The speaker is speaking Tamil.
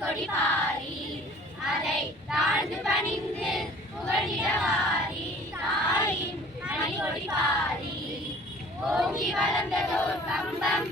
கொடி பாரி அதை தாழ்ந்து பணிந்து புகழிடவாரி தாயின் மணி கொடி பாரி ஓங்கி வளர்ந்ததோர் கம்பம்